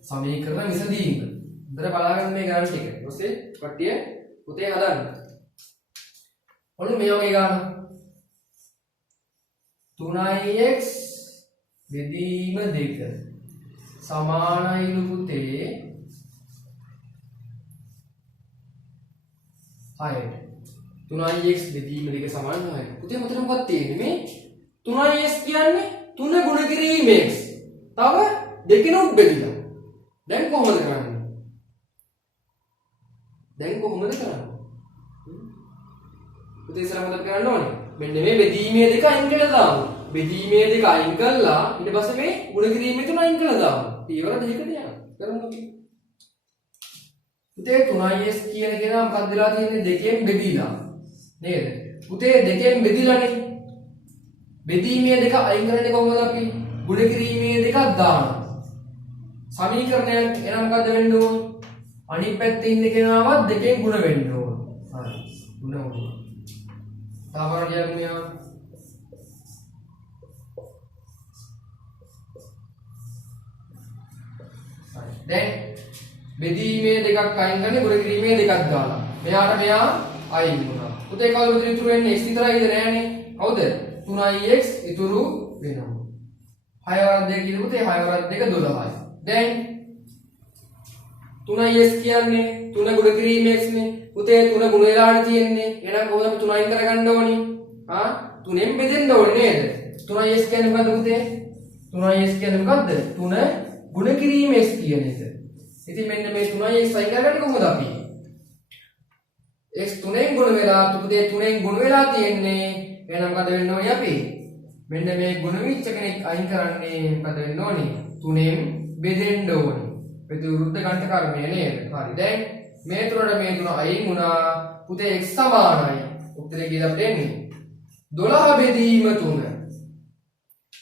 සමීකරණ විසඳීම. හොඳට බලාගන්න මේ ගණන් ටික. ඊට පස්සේ කට්ටිය පුතේ හදන්න. ඔන්න මේ වගේ ගන්න. 3x බෙදීම 2 සමානයිලු පුතේ 6ට. 3x බෙදීම 2 සමාන 6ට. පුතේ මතක මොකක්ද තියෙන්නේ මේ 3x කියන්නේ 3 ගුණ කිරීම x. තව දෙකෙනුත් බෙදිලා. දැන් කොහොමද කරන්නේ? පුතේ ඉස්සරහ මොකද කරන්න ඕනේ? මෙන්න මේ බෙදීමේ දෙක අයින් කරලා දාමු. බෙදීමේ දෙක අයින් කළා ඊට පස්සේ මේ ගුණ කිරීමේ තුන අයින් කරලා දාමු. පියවර දෙකකට යනවා. කරමු අපි. පුතේ 3x කියන කෙනා මොකක්ද වෙලා තියෙන්නේ? දෙකෙන් බෙදීලා. නේද? පුතේ දෙකෙන් බෙදිලානේ. බෙදීමේ දෙක අයින් කරන්නේ කොහොමද අපි? ගුණ කිරීමේ දෙකක් දානවා. සමීකරණයක් එනම් මොකද්ද වෙන්න ඕන? අනිත් පැත්තේ ඉන්න කෙනාවත් දෙකෙන් ගුණ වෙන්න ඕන. හරි. ගුණ වුණා. තාවර කියමුයා. හරි. දැන් බෙදීමේ දෙකක් අයින් කරන්නේ ගුණ කිරීමේ දෙකක් දාලා. මෙයාට මෙයා අයින් වුණා. පුතේ කවුද ඉතුරු වෙන්නේ? x විතරයිද නෑනේ. කවුද? 3x ඉතුරු වෙනවා. 6 වරක් 2 කියන පුතේ 6 වරක් 2 12යි. දැන් 3s කියන්නේ 3 ගුණ කිරීම x නේ. පුතේ 3 ගුණ වෙලාට තියෙන්නේ. එහෙනම් කොහොමද අපි 3 අයින් කරගන්න ඕනේ? 3ෙන් බෙදෙන්න ඕනේ නේද? 3s කියන්නේ මොකද්ද පුතේ? 3s කියන්නේ මොකද්ද? 3 ගුණ කිරීම x කියන එක. ඉතින් මෙන්න මේ 3x අයින් කරගන්නේ කොහොමද අපි? x 3ෙන් ගුණ වෙලා පුතේ 3ෙන් ගුණ වෙලා තියෙන්නේ. එහෙනම් මොකද වෙන්න ඕනේ අපි? මෙන්න මේ ගුණ විච්ච කෙනෙක් අයින් කරන්නේ මොකද වෙන්න ඕනේ? 3ෙන් බෙදෙන්න ඕනේ. ප්‍රතිවිරුද්ධ ගණිත කර්මය නේද? හරි. දැන් මේ තුනට මේ තුන අයින් වුණා. පුතේ x සමානයි. උත්තරේ කියලා අපිට එන්නේ 12 බෙදීම 3.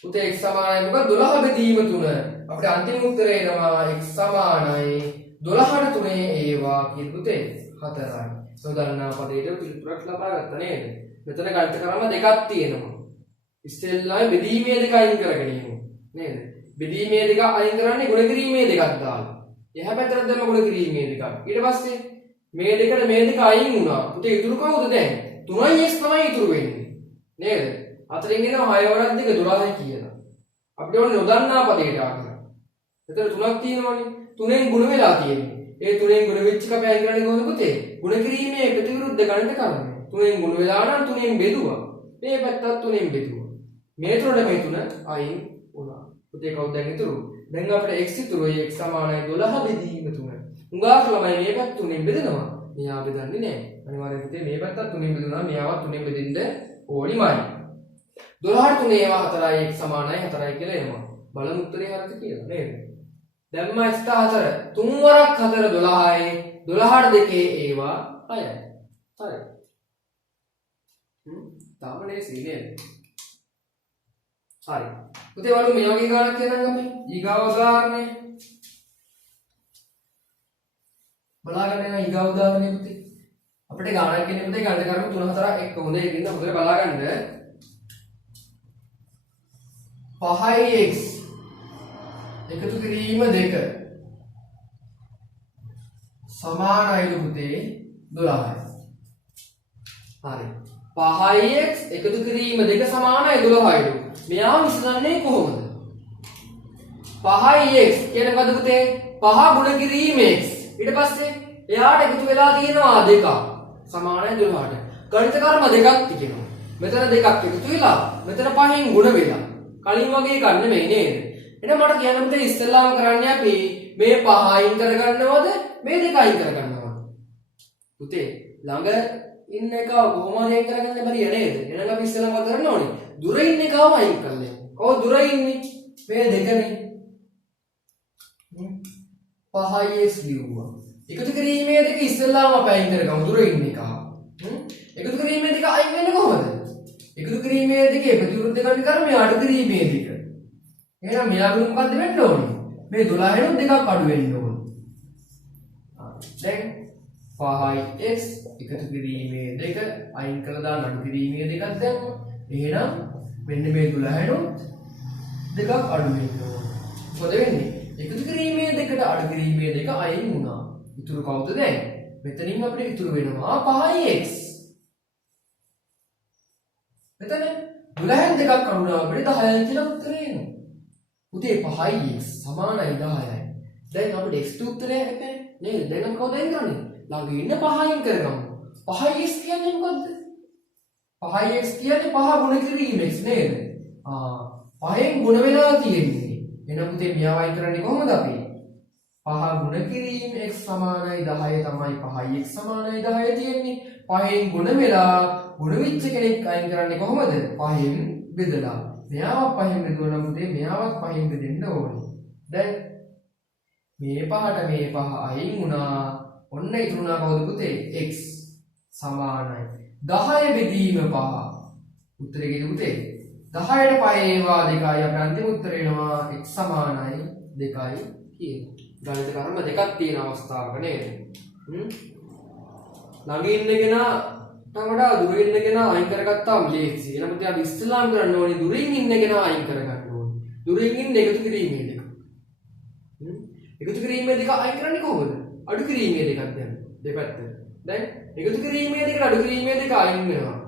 පුතේ x සමානයි මොකද? 12 බෙදීම 3. අපිට අන්තිම උත්තරේ එනවා x සමානයි 12ට 3 ඒවා කියන පුතේ 4යි. සෝදන්නා පදයට පිළිතුරක් ලබා ගත්තා නේද? මෙතන ගණිත ක්‍රම දෙකක් තියෙනවා. ඉස්සෙල්ලා බෙදීමේ දෙක අයින් කරගෙන ඉමු. නේද? බෙදීමේ දෙක අයින් කරන්නේ ගුණ කිරීමේ දෙකක් දාලා. එහා පැත්තට දැම්ම ගුණ කිරීමේ දෙකක්. ඊට පස්සේ මේ දෙකට මේ දෙක අයින් වුණා. පුතේ ඉතුරු කවුද දැන්? 3x තමයි ඉතුරු වෙන්නේ. නේද? අතරින් එනවා 6 වරක් 2 12යි කියලා. අපිට ඕනේ නොදන්නා පදයට ආකරන්න. එතන තුනක් තියෙනවනේ. තුනෙන් ගුණ වෙලා තියෙන්නේ. ඒ තුනෙන් ගුණ වෙච්ච එක අපි අයින් කරන්නේ කොහොමද පුතේ? ගුණ කිරීමේ ප්‍රතිවිරුද්ධ ගණිත කර්මය. තුනෙන් ගුණ වෙලා නම් තුනෙන් බෙදුවා. මේ පැත්තත් තුනෙන් බෙදුවා. මේ තුනට මේ තුන අයින් වුණා. පුතේ කවුද දැන් ඉතුරු? දැන් අපිට x ඉතුරුයි x සමානයි 12 බෙදීම 3. උඟාක ළමයි මේ පැත්ත තුනෙන් බෙදෙනවා. මෙයා බෙදන්නේ නැහැ. අනිවාර්යෙන් පුතේ මේ පැත්තත් තුනෙන් බෙදුණා. මෙයාවත් තුනෙන් බෙදෙන්න ඕනිමයි. 12 3 ඒවා 4යි x සමානයි 4යි කියලා එනවා. බලමු උත්තරේ හරිද කියලා නේද? දැම්ම x 4 3 වරක් 4 12යි 12ට දෙකේ ඒවා 6යි. හරි. තාමනේ සීනේ. හරි. පුතේ වලු මේ වගේ ගානක් කියනනම් අපි ඊගාව උදාහරණය බලාගන්න යන ඊගාව උදාහරණය පුතේ. අපිට ගානක් කියන්නේ පුතේ ගණිත කර්ම 3 4 1 හොඳ ඒකින්ද හොඳට බලාගන්න. 5යි x එකතු කිරීම 2 සමානයිද පුතේ 12යි. හරි. 5යි x එකතු කිරීම 2 සමානයි 12යි. මෙයා විසඳන්නේ කොහොමද? 5යි x කියන්නේ මොකද පුතේ? 5 ගුණ කිරීම x. ඊට පස්සේ එයාට එකතු වෙලා තියෙනවා 2 සමානයි 12ට. ගණිත කර්ම දෙකක් තියෙනවා. මෙතන දෙකක් එකතු වෙලා මෙතන 5න් ගුණ වෙලා. කලින් වගේ එකක් නෙමෙයි නේද? එහෙනම් මට කියන්න පුතේ ඉස්සෙල්ලාම කරන්නේ අපි මේ 5 අයින් කරගන්නවද මේ 2 අයින් කරගන්නවද? පුතේ ළඟ ඉන්න එක කොහොමද අයින් කරගන්න බැරිය නේද? එහෙනම් අපි ඉස්සෙල්ලාම මොකද කරන්න ඕනේ? දුර ඉන්න එකම අයින් කරන්න. කොහොමද දුර ඉන්නේ? මේ දෙකනේ. 5යි x ලියුවා. එකතු කිරීමේ දෙක ඉස්සෙල්ලාම අපි අයින් කරගමු දුර ඉන්න එක. එකතු කිරීමේ දෙක අයින් වෙන්නේ කොහොමද? එකතු කිරීමේ දෙකේ ප්‍රතිවිරුද්ධ ගණිත කර්මය අඩු කිරීමේ දෙක. එහෙනම් මෙයාගෙන් මොකද්ද වෙන්න ඕනේ? මේ 12 දෙකක් අඩු වෙන්න ඕනේ. දැන් 5x එකතු කිරීමේ දෙක අයින් කළා දාන අඩු කිරීමේ දෙකක් දැම්මා. එහෙනම් මෙන්න මේ 12 දෙකක් අඩු වෙන්න ඕනේ. මොකද වෙන්නේ? එකතු කිරීමේ දෙකට අඩු කිරීමේ දෙක අයින් වුණා. ඉතුරු කවුද දැන්? මෙතනින් අපිට ඉතුරු වෙනවා 5x. මෙතන 12න් දෙකක් අඩු වුණා අපිට 10යි කියලා උත්තරේ එනවා. පුතේ 5x සමානයි 10යි. දැන් අපිට x ට උත්තරය හැපෙන්නේ නේද? දැන් අපි කවුද අයින් කරන්නේ? ළඟ ඉන්න 5 අයින් කරගමු. 5x කියන්නේ මොකද්ද? 5x කියන්නේ 5 ගුණ කිරීම x නේද? 5න් ගුණ වෙලා තියෙන්නේ. එහෙනම් පුතේ මෙයාව අයින් කරන්නේ කොහොමද අපි? 5 ගුණ කිරීම x සමානයි 10 තමයි 5x සමානයි 10 තියෙන්නේ. 5න් ගුණ වෙලා ගුණ වෙච්ච කෙනෙක් අයින් කරන්නේ කොහොමද? 5න් බෙදලා. මෙයාව 5න් බෙදුවා නම් පුතේ මෙයාවත් 5න් බෙදෙන්න ඕනේ. දැන් මේ 5ට මේ 5 අයින් වුණා. ඔන්න ඉතුරුනා කවුද පුතේ? x සමානයි 10 බෙදීම 5. උත්තරේ කීයද පුතේ? 10ට 5 ඒවා 2යි. අපේ අන්තිම උත්තරේ එනවා x සමානයි 2යි කියන. ගණිත කර්ම දෙකක් තියෙන අවස්ථාවක නේද? ළඟ ඉන්න කෙනාට වඩා දුර ඉන්න කෙනා අයින් කරගත්තාම ලේසි. එහෙනම් පුතේ අපි ඉස්ලාම් කරන්න ඕනේ දුරින් ඉන්න කෙනා අයින් කරගන්න ඕනේ. දුරින් ඉන්න එකතු කිරීමේ දෙක. එකතු කිරීමේ දෙක අයින් කරන්නේ කොහොමද? අඩු කිරීමේ දෙකක් දැන් දෙපැත්ත. දැන් එකතු කිරීමේ දෙක අඩු කිරීමේ දෙක අයින් වෙනවා.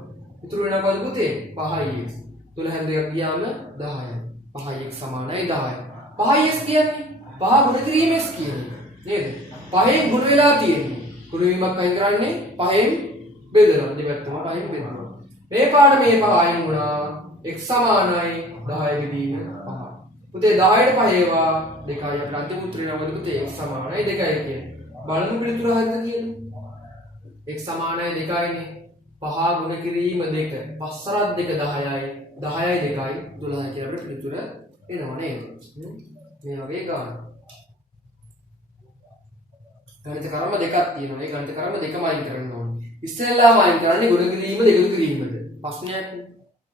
ඉතුරු වෙනවා කවුද පුතේ? 5x. 12 දෙකක් ගියාම 10යි. 5x සමානයි 10යි. 5x කියන්නේ 5 ගුණ කිරීම x කියන්නේ නේද? 5න් ගුණ වෙලා තියෙන්නේ. ගුණ වීමක් අයින් කරන්නේ 5න් බෙදලා දෙපැත්තම 5න් බෙදනවා. මේ පාඩ මේ 5 අයින් වුණා. x සමානයි 10 බෙදීම 5. පුතේ 10ට 5 ඒවා 2යි. අපිට අන්තිම උත්තරේ නම පුතේ x සමානයි 2යි කියන්නේ. බලමු පිළිතුර හරිද කියලා. x සමානයි 2යිනේ. 5 ගුණ කිරීම 2 පස්සරත් 2 10යි. 10යි 2යි 12යි කියලා අපිට පිළිතුර එනවා නේද? මේ වගේ ගන්න. ගණිත කර්ම දෙකක් තියෙනවා. මේ ගණිත කර්ම දෙකම අයින් කරන්න ඕනේ. ඉස්සෙල්ලාම අයින් කරන්නේ ගුණ කිරීම දෙකතු කිරීමද. ප්‍රශ්නයක්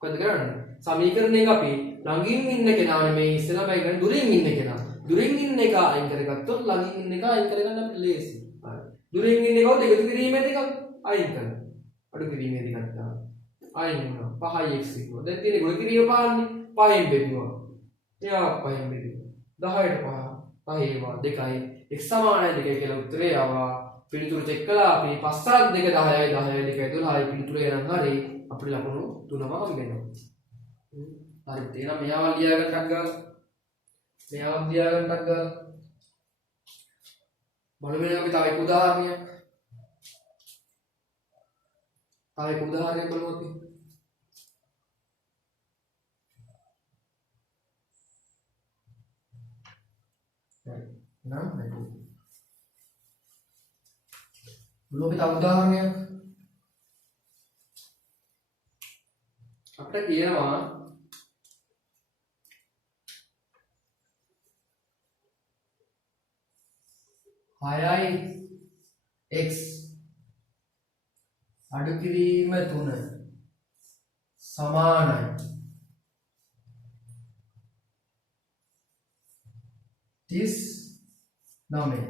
මොකද කරන්නේ? සමීකරණයක අපි ළඟින් ඉන්න කෙනා නෙමෙයි ඉස්සෙල්ලාම අයින් කරන්නේ දුරින් ඉන්න කෙනා. දුරින් ඉන්න එක අයින් කරගත්තොත් ළඟින් ඉන්න එක අයින් කරගන්න අපිට ලේසි. හරි. දුරින් ඉන්න එකව දෙකතු කිරීමේ දෙකක් අයින් කරනවා. අඩු කිරීමේ දෙකක් දාන්න. අයින් වුණා. 5x ඉක්ම. දැන් තියෙන්නේ ගුණ කිරීම පාන්නේ 5න් බෙදුවා. එයා 5න් බෙදුවා. 10ට 5 ඒවා 2යි x සමානයි 2 කියලා උත්තරේ ආවා. පිළිතුරු චෙක් කළා අපි 5 2 10යි 10යි 2යි 12යි පිළිතුර එනම් හරි අපිට ලකුණු 3ම හම්බෙනවා. හරි එහෙනම් මෙයාව ලියාගන්නක් ගන්න. මෙයාව ලියාගන්නක් ගන්න. බලමු අපි තව එක උදාහරණයක්. තව එක උදාහරණයක් බලමු අපි. නම් නේද? බලමු අපි තව උදාහරණයක්. අපිට කියනවා හයයි x අඩු කිරීම 3 සමානයි 39.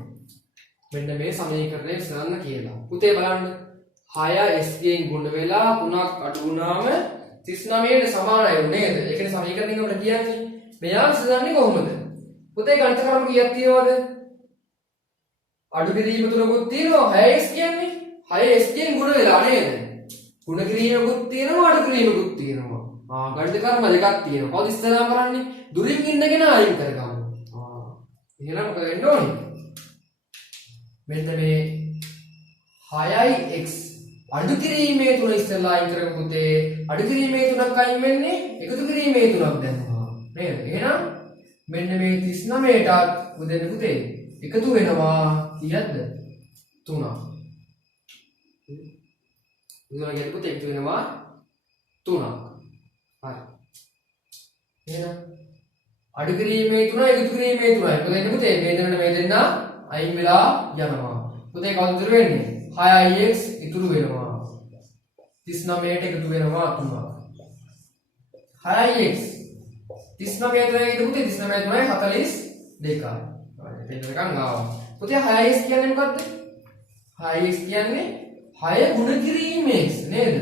මෙන්න මේ සමීකරණය විසඳන්න කියලා. පුතේ බලන්න 6 s ගෙන් ගුණ වෙලා 3ක් අඩු වුණාම 39ට සමානයි නේද? ඒකනේ සමීකරණය අපිට කියන්නේ. මෙයා විසඳන්නේ කොහොමද? පුතේ ගණිත ක්‍රම කීයක් තියෙනවද? අඩු කිරීම තුනකුත් තියෙනවා 6x කියන්නේ 6s ගෙන් ගුණ වෙලා නේද? ගුණ කිරීමකුත් තියෙනවා අඩු කිරීමකුත් තියෙනවා. ගණිත කර්ම දෙකක් තියෙනවා. කොහොමද ඉස්සෙල්ලාම කරන්නේ? දුරින් ඉන්නගෙන අයින් කරගමු. එහෙනම් මොකද වෙන්න ඕනේ? මෙන්න මේ 6x අඩු කිරීමේ තුන ඉස්සෙල්ලා අයින් කරගමු පුතේ. අඩු කිරීමේ තුනක් අයින් වෙන්නේ එකතු කිරීමේ තුනක් දැම්මා. නේද? එහෙනම් මෙන්න මේ 39ටත් උදෙන්න පුතේ එකතු වෙනවා කීයක්ද? 3ක්. ඉතින් ඔයගෙත් පුතේ එකතු වෙනවා 3ක්. හරි. එහෙනම් අඩු කිරීමේ 3 එකතු කිරීමේ 3යි. මොකද වෙන්නේ පුතේ? මේ දෙන්න මේ දෙන්න අයින් වෙලා යනවා. පුතේ කවුද ඉතුරු වෙන්නේ? 6ix ඉතුරු වෙනවා. 39ට එකතු වෙනවා 3ක්. 6ix 39 3 එකතු පුතේ 39 3යි 42යි. දෙන්නකම් ආවා. පුතේ 6x කියන්නේ මොකද්ද? 6x කියන්නේ 6 ගුණ කිරීමේ x නේද?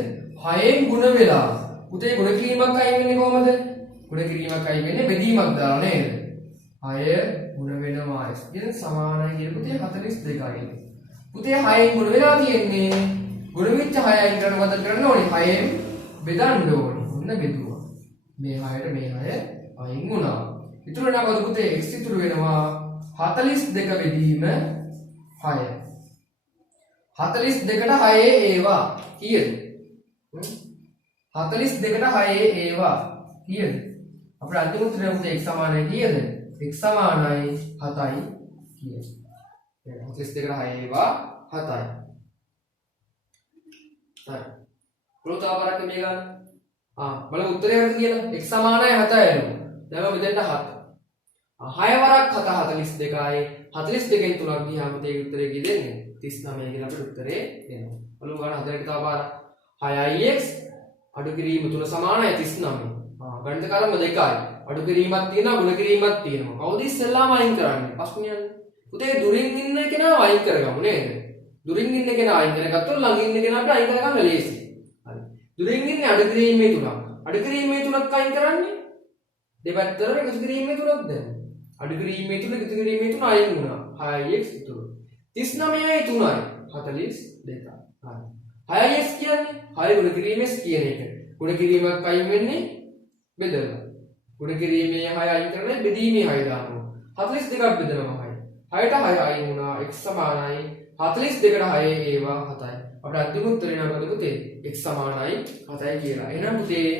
6න් ගුණ වෙලා. පුතේ ගුණ කිරීමක් අයින් වෙන්නේ කොහමද? ගුණ කිරීමක් අයින් වෙන්නේ බෙදීමක් දාලා නේද? 6 ගුණ වෙනවා x කියන සමානයි කියන පුතේ 42යි. පුතේ 6න් ගුණ වෙලා තියෙන්නේ ගුණ වෙච්ච 6 අයින් කරන මොකද කරන්න ඕනේ? 6න් බෙදන්න ඕනේ. ඔන්න බෙදුවා. මේ 6ට මේ 6 අයින් වුණා. ඉතුරු වෙනවා පුතේ x ඉතුරු වෙනවා 42 බෙදීම 6. 42ට 6 ඒවා කීයද? 42ට 6 ඒවා කීයද? අපේ අන්තිම උත්තරය පුතේ x සමානයි කීයද? x සමානයි 7යි කීයද? 42ට 6 ඒවා 7යි. හරි. ප්‍රෝතාවරක මේ ගන්න. බලමු උත්තරය හරිද කියලා. x සමානයි 7යි එනවා. දැන් මෙතෙන්ට 7. 6 වරක් 7 42යි 42න් 3ක් ගියාම තේ උත්තරේ කී දෙන්නේ 39 කියලා අපිට උත්තරේ දෙනවා. බලමු ගන්න හතරට තව පාර 6ix අඩු කිරීම 3 සමානයි 39. ගණිත කර්ම දෙකයි. අඩු කිරීමක් තියෙනවා ගුණ කිරීමක් තියෙනවා. කවුද ඉස්සෙල්ලාම අයින් කරන්නේ? ප්‍රශ්නයන්නේ. පුතේ දුරින් ඉන්න කෙනා අයින් කරගමු නේද? දුරින් ඉන්න කෙනා අයින් කරගත්තොත් ළඟ ඉන්න කෙනාට අයින් කරගන්න ලේසි. හරි. දුරින් ඉන්නේ අඩු කිරීමේ 3ක්. අඩු කිරීමේ 3ක් අයින් කරන්නේ දෙපැත්තටම එකතු කිරීමේ 3ක් දැන්. අඩු කිරීමේ 3 එකතු කිරීමේ 3 අයින් වුණා. 6x ඉතුරු. 39යි 3යි 42. හරි. 6x කියන්නේ 6 ගුණ කිරීමේ කියන එක. ගුණ කිරීමක් අයින් වෙන්නේ බෙදලා. ගුණ කිරීමේ 6 අයින් කරලා බෙදීමේ 6 දානවා. 42ක් බෙදනවා 6. 6ට 6 අයින් වුණා x සමානයි 42ට 6 ඒවා 7යි. අපිට අන්තිම උත්තරේ නම් මොකද පුතේ? x සමානයි 7යි කියලා. එහෙනම් පුතේ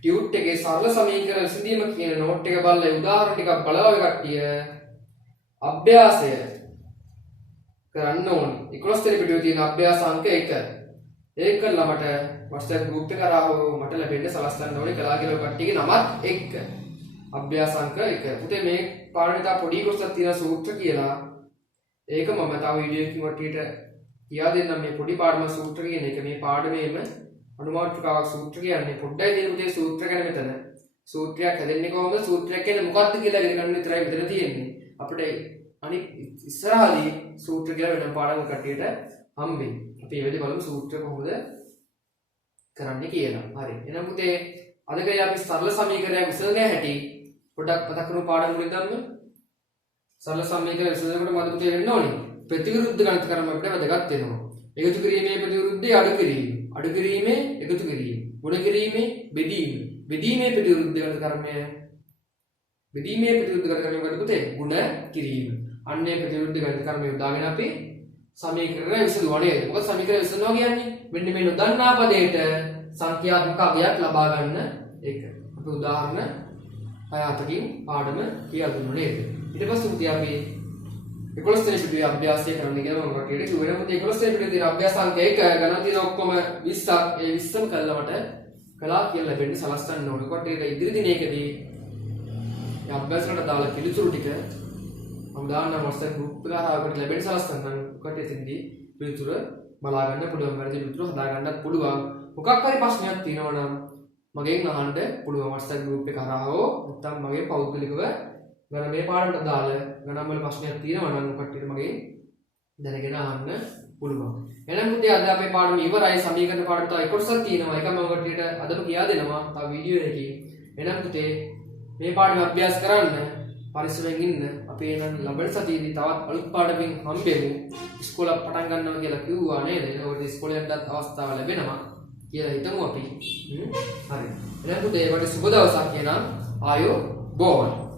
ටියුට් එකේ සරල සමීකරණ විසඳීම කියන නෝට් එක බලලා උදාහරණ ටිකක් බලව කට්ටිය අභ්‍යාසය කරන්න ඕනේ. 11 වෙනි පිටුවේ තියෙන අභ්‍යාස අංක 1. ඒක කළා මට WhatsApp group එක කරා මට ලැබෙන්න සලස්වන්න ඕනේ කලා කියලා කට්ටියගේ නමත් එක්ක. අභ්‍යාස අංක 1. පුතේ මේ පාඩමේ තා පොඩි කොටසක් තියෙන සූත්‍ර කියලා. ඒක මම තව වීඩියෝ එකකින් වටියට කියා දෙන්නම් මේ පොඩි පාඩම සූත්‍ර කියන එක මේ පාඩමේම අනුමාත්‍රකාවක් සූත්‍ර කියන්නේ පොඩ්ඩයි තියෙන පුතේ සූත්‍ර ගැන මෙතන. සූත්‍රයක් හැදෙන්නේ කොහොමද? සූත්‍රයක් කියන්නේ මොකක්ද කියලා ඉගෙන ගන්න විතරයි මෙතන තියෙන්නේ. අපිට අනිත් ඉස්සරහදී සූත්‍ර කියලා වෙන පාඩම් කට්ටියට හම්බෙන්නේ. අපි ඒ වෙලේ බලමු සූත්‍ර කොහොමද කරන්නේ කියලා. හරි. එහෙනම් පුතේ අද ගියේ අපි සරල සමීකරණයක් විසඳන හැටි පොඩ්ඩක් මතක් කරමු පාඩම් වලින් ගන්න. සරල සමීකරණ විසඳනකොට මොකද පුතේ වෙන්න ඕනේ? ප්‍රතිවිරුද්ධ ගණිත ක්‍රම අපිට වැදගත් වෙනවා. එකතු කිරීමේ ප්‍රතිවිරුද්ධය අඩු කිරීම. අඩු කිරීමේ එකතු කිරීම. ගුණ කිරීමේ බෙදීම. බෙදීමේ ප්‍රතිවිරුද්ධ ගණිත කර්මය. බෙදීමේ ප්‍රතිවිරුද්ධ ගණිත කර්මය මොකද පුතේ? ගුණ කිරීම. අන්නේ ප්‍රතිවිරුද්ධ ගණිත කර්මය යොදාගෙන අපි සමීකරණ විසඳුවා නේද? මොකද සමීකරණ විසඳනවා කියන්නේ මෙන්න මේ නොදන්නා පදයට සංඛ්‍යාත්මක අගයක් ලබා ගන්න එක. අපි උදාහරණ 6-7කින් පාඩම කියලා දුන්නා නේද? ඊට පස්සේ උදේ අපි 11 වෙනි පිටුවේ අභ්‍යාසය කරන්න කියලා මම කටියට කිව්වේ. මොකද 11 වෙනි පිටුවේ තියෙන අභ්‍යාස අංක 1 ගණන් තියෙන ඔක්කොම 20ක්. ඒ 20ම කළා මට කළා කියලා ලැබෙන්නේ සලස්සන්න ඕනේ. කටියට ඉදිරි දිනයකදී මේ අභ්‍යාස වලට දාලා පිළිතුරු ටික මම දාන්නම් WhatsApp group එකට ආවකට ලැබෙන සලස්සන්න කටියේදී පිළිතුර බලා ගන්න පුළුවන්. වැරදි පිළිතුරු හදා ගන්නත් පුළුවන්. මොකක් හරි ප්‍රශ්නයක් තියෙනවා නම් මගෙන් අහන්න පුළුවන් WhatsApp group එක කරා හෝ නැත්නම් මගේ පෞද්ගලිකව ගණන් මේ පාඩමට දාලා ගණන් වල ප්‍රශ්නයක් තියෙනවා නම් කට්ටියට මගෙන් දැනගෙන අහන්න පුළුවන්. එහෙනම් පුතේ අද අපේ පාඩම ඉවරයි. සමීකරණ පාඩම තව 11ක් තියෙනවා. ඒක මම කට්ටියට අදම කියා දෙනවා. තව වීඩියෝ එකකින්. එහෙනම් පුතේ මේ පාඩම අභ්‍යාස කරන්න පරිස්සමෙන් ඉන්න. අපි එහෙනම් ලබන සතියේදී තවත් අලුත් පාඩමකින් හම්බෙමු. ඉස්කෝලේ පටන් ගන්නවා කියලා කිව්වා නේද? ඒකට ඉස්කෝලේ යන්නත් අවස්ථාව ලැබෙනවා කියලා හිතමු අපි. හරි. එහෙනම් පුතේ ඒකට සුබ දවසක් කියනවා. ආයෝ බෝවන්.